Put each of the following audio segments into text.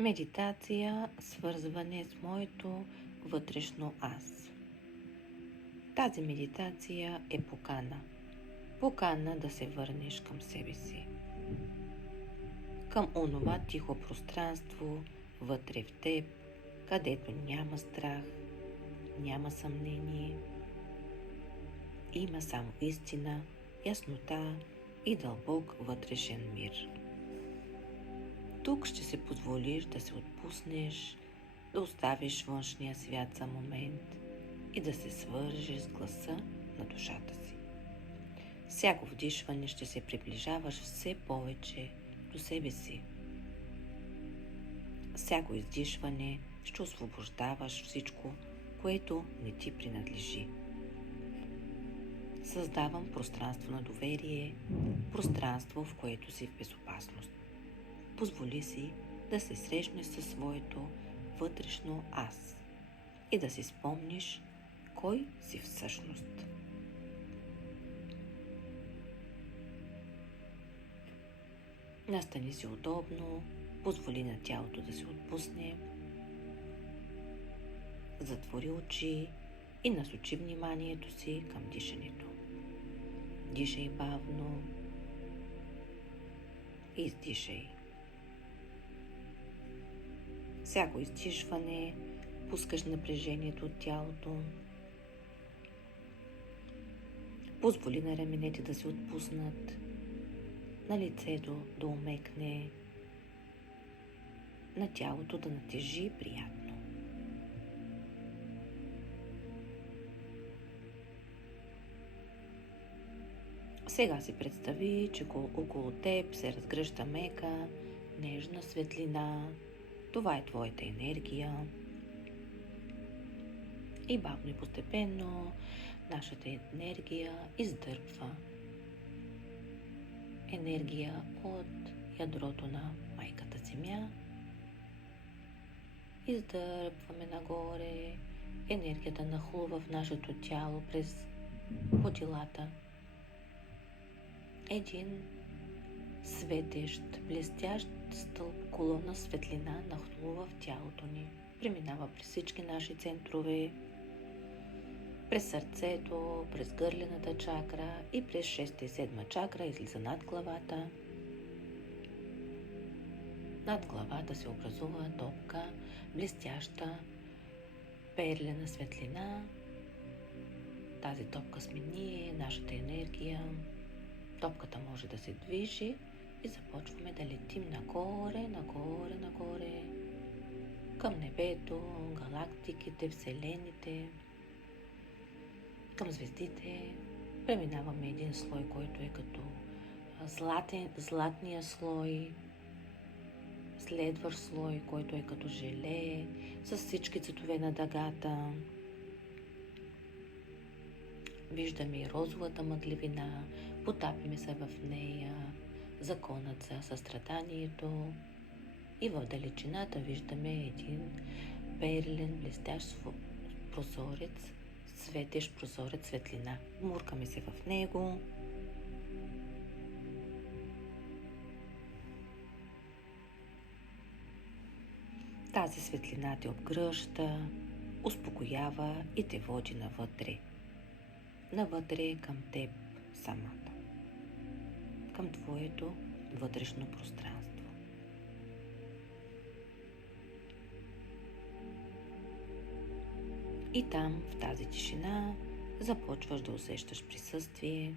Медитация, свързване с моето вътрешно аз. Тази медитация е покана. Покана да се върнеш към себе си. Към онова тихо пространство вътре в теб, където няма страх, няма съмнение. Има само истина, яснота и дълбок вътрешен мир. Тук ще се позволиш да се отпуснеш, да оставиш външния свят за момент и да се свържеш с гласа на душата си. Всяко вдишване ще се приближаваш все повече до себе си. Всяко издишване ще освобождаваш всичко, което не ти принадлежи. Създавам пространство на доверие, пространство, в което си в безопасност. Позволи си да се срещнеш със своето вътрешно аз и да си спомниш кой си всъщност. Настани си удобно, позволи на тялото да се отпусне, затвори очи и насочи вниманието си към дишането. Дишай бавно и издишай. Всяко издишване пускаш напрежението от тялото. Позволи на раменете да се отпуснат, на лицето да омекне, на тялото да натежи приятно. Сега си представи, че около теб се разгръща мека, нежна светлина. Това е твоята енергия. И бавно и постепенно нашата енергия издърпва. Енергия от ядрото на майката Земя. Издърпваме нагоре. Енергията нахлува в нашето тяло през подилата. Един светещ, блестящ стълб, колона светлина нахлува в тялото ни. Преминава през всички наши центрове, през сърцето, през гърлената чакра и през 6 и 7 чакра излиза над главата. Над главата се образува топка, блестяща, перлена светлина. Тази топка сме ние, нашата енергия. Топката може да се движи и започваме да летим нагоре, нагоре, нагоре, към небето, галактиките, вселените, към звездите. Преминаваме един слой, който е като златния слой, следващ слой, който е като желе, с всички цветове на дъгата. Виждаме и розовата мъглевина, потапиме се в нея, законът за състраданието и в далечината виждаме един перлен, блестящ прозорец, светещ прозорец светлина. Муркаме се в него. Тази светлина те обгръща, успокоява и те води навътре. Навътре към теб самата. Към твоето вътрешно пространство. И там, в тази тишина, започваш да усещаш присъствие.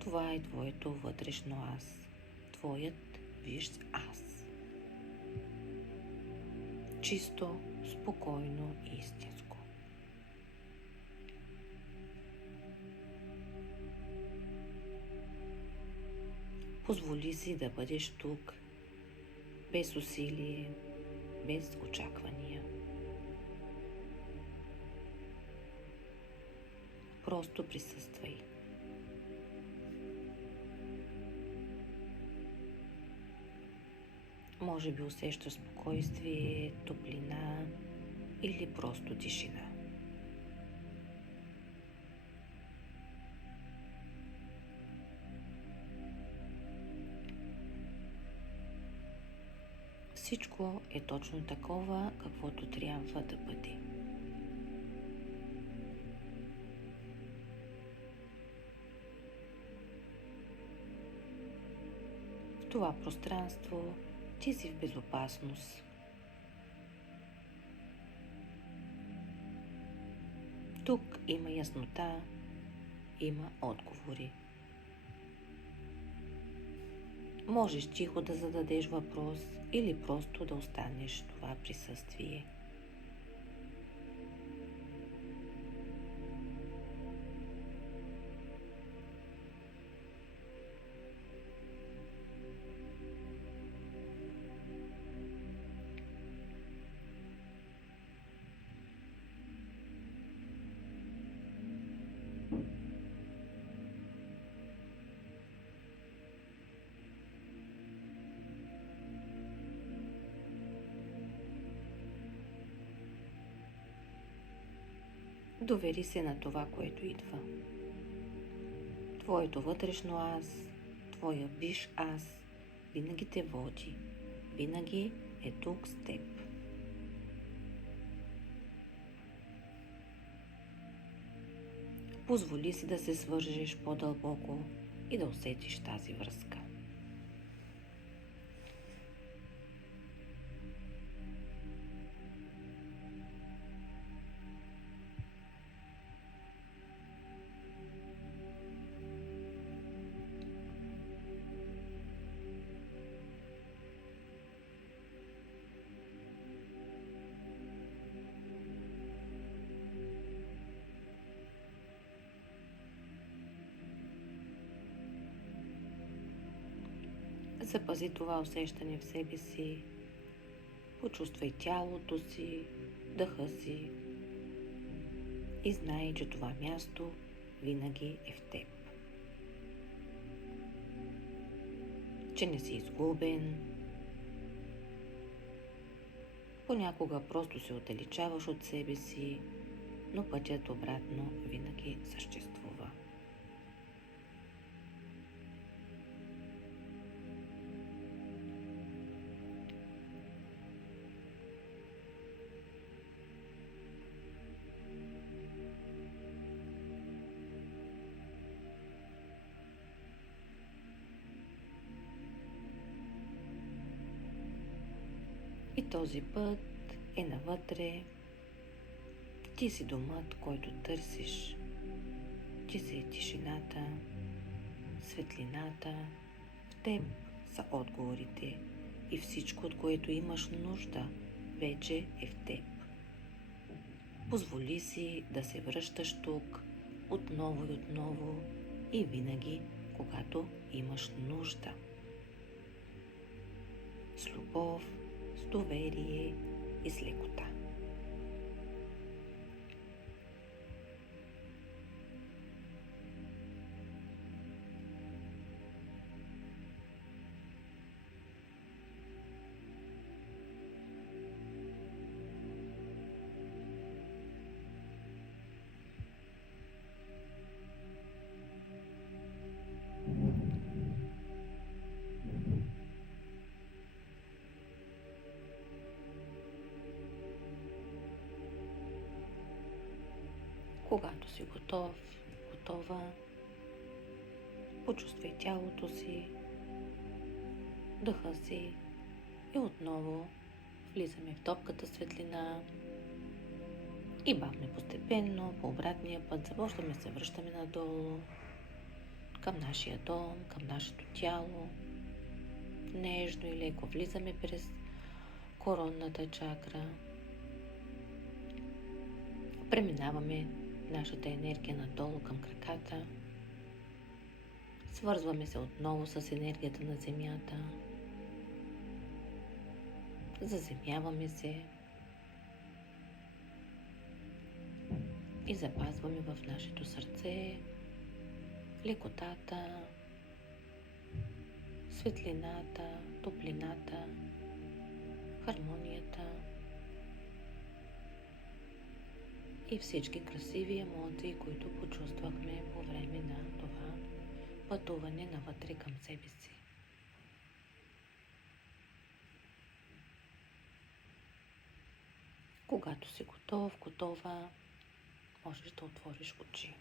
Това е твоето вътрешно аз. Твоят висш аз. Чисто, спокойно и истинско. Позволи си да бъдеш тук, без усилие, без очаквания. Просто присъствай. Може би усещаш спокойствие, топлина или просто тишина. всичко е точно такова, каквото трябва да бъде. В това пространство ти си в безопасност. Тук има яснота, има отговори. Можеш тихо да зададеш въпрос или просто да останеш в това присъствие. Довери се на това, което идва. Твоето вътрешно аз, твоя висш аз, винаги те води. Винаги е тук с теб. Позволи си да се свържеш по-дълбоко и да усетиш тази връзка. Запази това усещане в себе си, почувствай тялото си, дъха си и знай, че това място винаги е в теб. Че не си изгубен, понякога просто се отдалечаваш от себе си, но пътят обратно винаги съществува. И този път е навътре. Ти си домът, който търсиш. Ти си тишината, светлината. В теб са отговорите и всичко, от което имаш нужда, вече е в теб. Позволи си да се връщаш тук отново и отново и винаги, когато имаш нужда. С любов, с доверие и с лекота. Когато си готов, готова, почувствай тялото си, дъха си и отново влизаме в топката светлина и бавно постепенно по обратния път започваме се връщаме надолу към нашия дом, към нашето тяло. Нежно и леко влизаме през коронната чакра. Преминаваме нашата енергия надолу към краката. Свързваме се отново с енергията на Земята. Заземяваме се и запазваме в нашето сърце лекотата, светлината, топлината, хармонията и всички красиви емоции, които почувствахме по време на това пътуване навътре към себе си. Когато си готов, готова, можеш да отвориш очи.